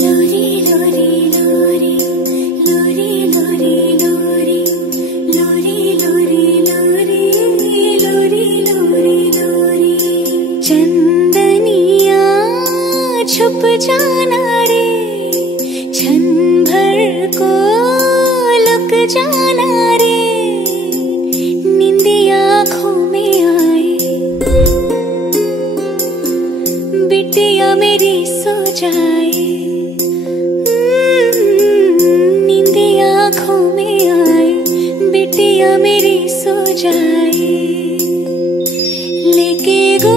लोरी लोरी लोरी लोरी लोरी लोरी लोरी लोरी लोरी लोरी लोरी लोरी चंदनिया छुप जाना रे क्षण भर को लुक जाना रे नींदिया आँखों में आए बिटिया मेरी सो जाए नींदिया आँखों में आए बिटिया मेरी सो जाए लेके गो